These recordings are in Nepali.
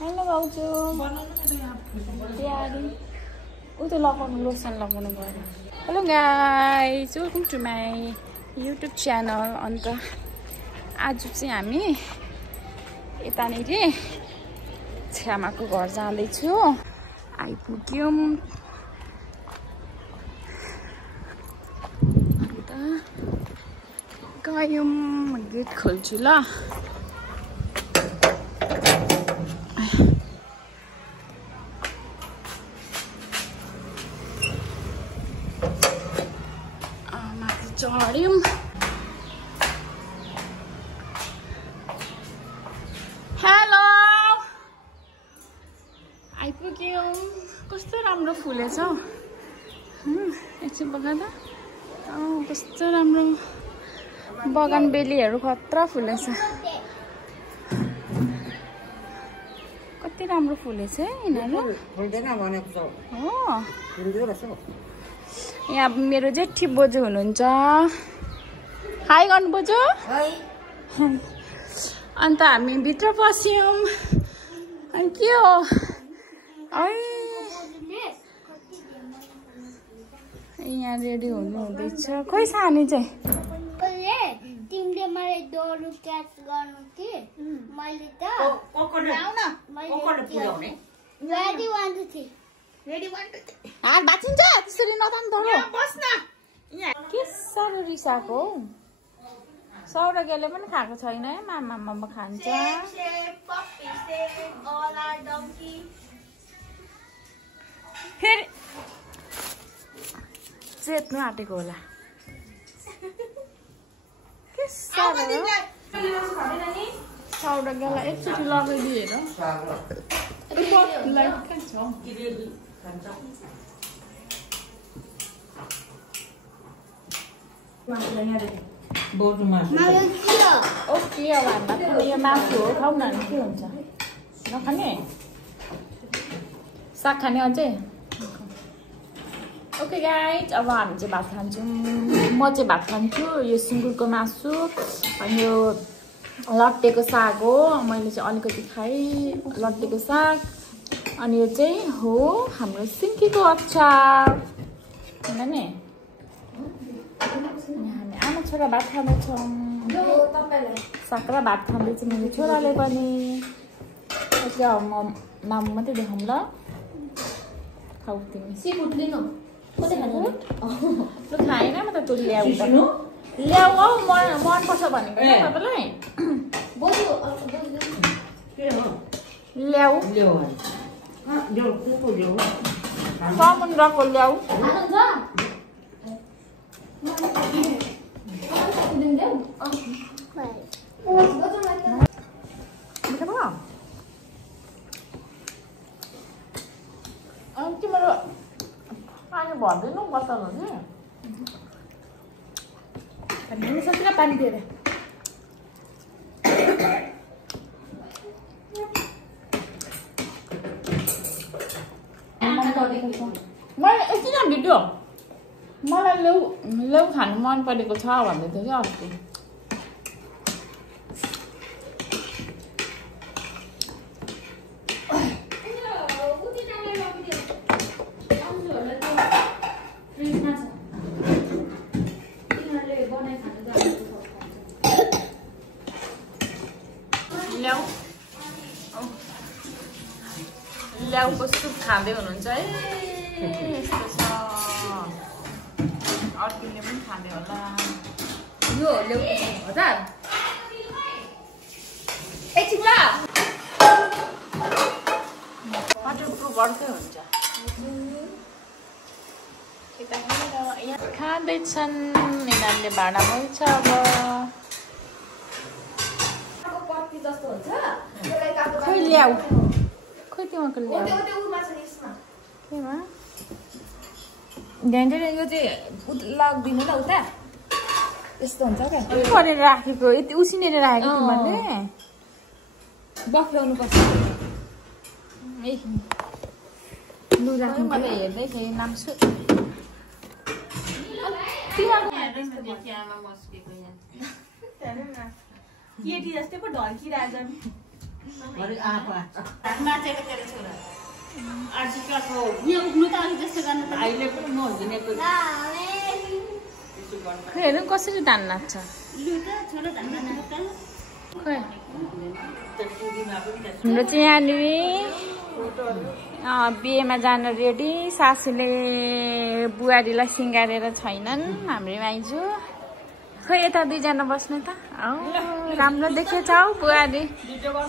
Hello भाउजू तयारी उतो लगाउनु लोसन लगाउनु भयो hello guys welcome to my YouTube channel अन्त आज चाहिँ हामी यतानिर छ्यामाको घर जाँदैछु आइपुग्यौं अन्त गयौं गेट खोल्छु ल चढ्यौं हेलो आइपुग्यौं कस्तो राम्रो फुलेछ हौ एकछिन बगान कस्तो राम्रो बगान बेलीहरु खतरा फुलेछ कति राम्रो फुलेछ यिनीहरु फुल्दैन भनेको छ हो फुल्दै रहेछ यहाँ मेरो जेठी बोजू हुनुहुन्छ हाई गर्नु बोजू हाई अन्त हामी भित्र पस्यौं अनि के हो यहाँ रेडी हुनु हुँदैछ खोइ सानी चाहिँ तिमीले मलाई दोरो क्याच गर्नु कि मैले त रेडी 1 2 3 रेडी 1 2 3 हात बाचिन्छ त्यसरी नतान धरो यहाँ बस्न यहाँ के साह्रो रिसाको हौ सौरगेले पनि खाएको छैन है मामा खान्छ फेरि चेत्नु आँटेको होला के साह्रो सौरगेलाई एकचोटि लगाइदिएर ओके अब हामीमा यो मासु हो खाउ न के हुन्छ नखाने साग खाने अझै ओके गाइज अब हामी चाहिँ भात खान्छौँ म चाहिँ भात खान्छु यो सुँगुरको मासु अनि यो लट्टेको साग हो मैले चाहिँ अलिकति खाएँ लट्टेको साग अनि यो चाहिँ हो हाम्रो सिन्कीको अचार होइन नि हामी आमा छोरा भात खाँदैछौँ साग र भात खाँदैछ मेरो छोराले पनि म नाम मात्रै देखाउँ ल खाऊ तिमी सिफुड लिनु कसले खानु लु खाएन म त तँ ल्याऊ ल्याऊ हौ मन पर्छ भनेको क्या तपाईँलाई ल्याऊ समुद्रको ल्याऊ तिम्रो पानी भर्दैन बस्नु नि सकिन पानी दिएर मलाई किन भिडियो मलाई लेउ खानु मन परेको छ भन्दै थियो क्या अस्ति ल्याउको सुप खाँदै हुनुहुन्छ है यस्तो छ अर्किने पनि खाँदै होला यो ल्याउको सुप हजार एकछिन ल वाटरप्रुफ अर्कै हुन्छ खाँदैछन् यिनीहरूले भाँडा मोल्छ अब खोइ ल्याऊ खोइ तिमीको ल्याऊ ध्यान यो चाहिँ लाग्दिनु ल उता यस्तो हुन्छ क्या गरेर राखेको यति उसिनेर राखेको तिमीहरूले बफ्लाउनु पर्छ लु राख्नु मलाई हेर्दै थिएँ नाम्छु केटी जस्तै पो ढल्किरहेछ नाचेको तेरो छोरा आजकलको यहाँ उठ्नु त अलि जस्तो गर्नु त अहिले पनि नहुँदिनेको हेर्नु कसरी धान नाच्छ लु त छोरा धान नाच्नु त खै हाम्रो चाहिँ यहाँनिर बिहेमा जान रेडी सासूले बुहारीलाई सिँगारेर छैनन् हाम्रो माइजू खै यता दुईजना बस्नु त राम्रो देखेछ हौ बुहारी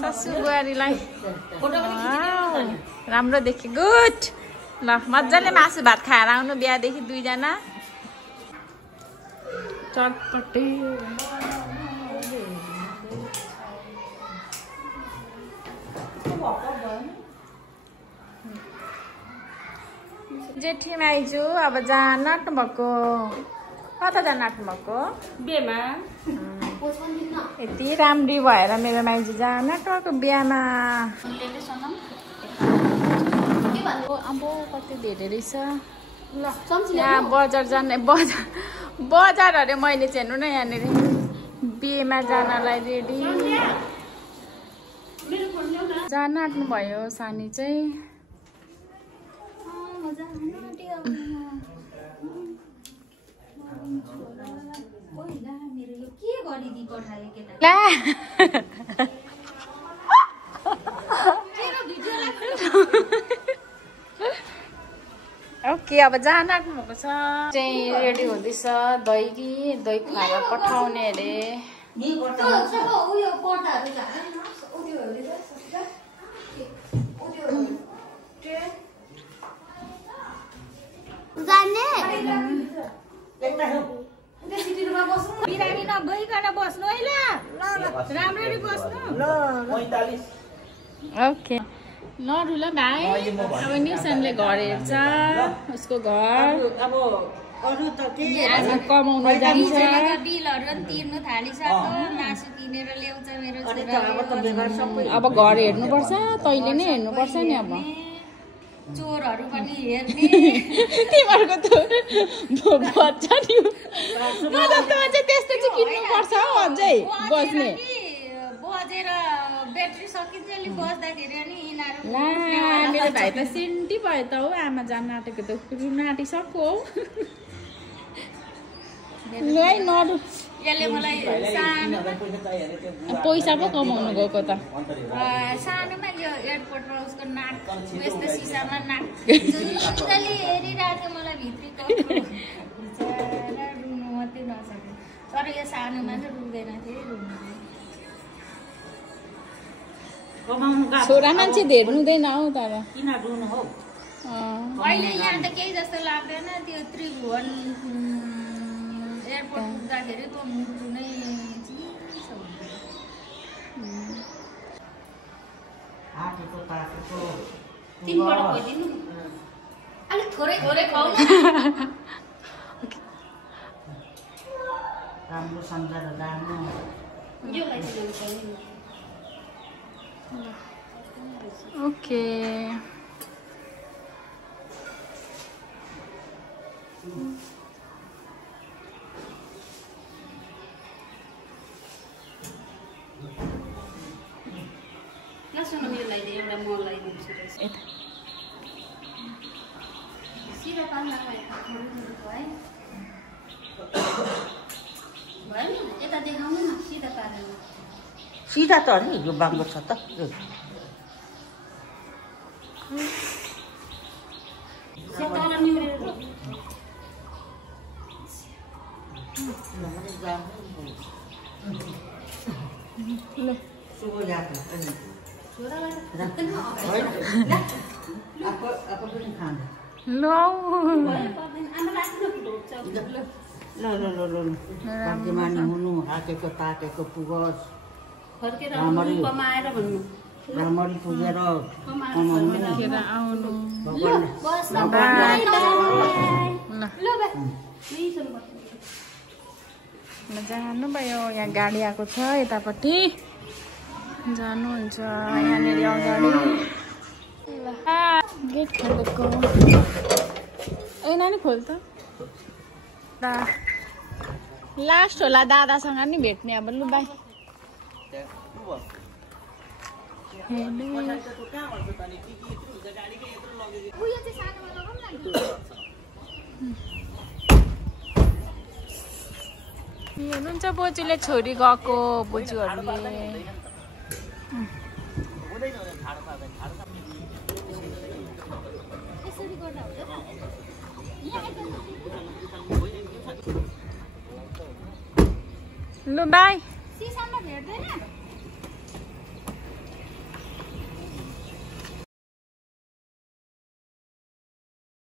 सासू बुहारीलाई राम्रो देखे गुड ल मजाले मासु भात खाएर आउनु बिहादेखि दुईजना चटपटे जेठी माइजू अब जान आँट्नु भएको कता जान आँट्नु भएको बिहेमा यति राम्री भएर मेरो माइजू जान आँट्नु बिहामा अब कति धेरै रहेछ यहाँ बजार जाने बजार अरे मैले चाहिँ हेर्नु न यहाँनिर बिहेमा जानलाई रेडी जान आँट्नु भयो सानी चाहिँ ओके अब जान आँट्नु भएको छ चाहिँ रेडी हुँदैछ दही खुवाएर पठाउने अरे बिरामी नगइकन बस्नु है ल राम्ररी बस्नु ओके नरु ल भाइ अब निशानले घर हेर्छ उसको घर आज कमाउनु जान्छ बिलहरु पनि तिर्नु थालिसक्यो मासु किनेर ल्याउँछ मेरो छोरा अब घर हेर्नुपर्छ तैँले नै हेर्नुपर्छ नि अब चोरहरु पनि हेर्ने तिमीहरूको त बच्चा नि मतलब त अझै त्यस्तो चाहिँ किन्नुपर्छ हौ अझै बस्ने बजेर ब्याट्री सकिन्छ अलि बस्दाखेरि अनि यिनीहरू ला मेरो भाइ त सेन्टी भयो त हौ आमा जान आँटेको त रुन आँटिसक्यो हौ ल है नरु यसले मलाई सानो पैसा पो कमाउनु गएको त सानोमा यो एयरपोर्टमा उसको नाक यस्तो सिसामा नाक मजाले हेरिरहेको थियो मलाई भित्रीको रुनु मात्रै नसक्यो तर यो सानोमा चाहिँ रुँदैन थियो छोरा मान्छे धेर हुँदैन हौ तर अहिले यहाँ त केही जस्तो लाग्दैन त्यो त्रिभुवन एयरपोर्ट पुग्दाखेरि त मुटु नै चिसो तिनबाट खोइदिनु अलिक थोरै थोरै खुवाउनु राम्रो सम्झेर जानु यो खाइदिनु पर्ने ओके लसुन यो लगाइदिए एउटा मल लगाइदिन्छु सिधा पाल्न है भयो नि यता देखाउनु न सिधा पारेर सिधा त नि यो बाङ्गो छ त तल निहुरेर ल सुगो यात्रा छोरालाई ल मानी हुनु हाकेको ताकेको पुगोस् फर्केर कमाएर भन्नु राम्ररी पुगेर फर्केर आउनु जानुभयो यहाँ गाडी आएको छ यतापट्टि जानुहुन्छ यहाँनिर अगाडि गेट खोलेको ए नानी खोल त लास्ट होला दादासँग नि भेट्ने अब लु बाई उयो चाहिँ सानोमा लगाउँ न हेर्नुहुन्छ बोजूले छोरी गएको बोजूहरूले यसरी गर्दा हुँदैन लु बाई सिसामा भेट्दैन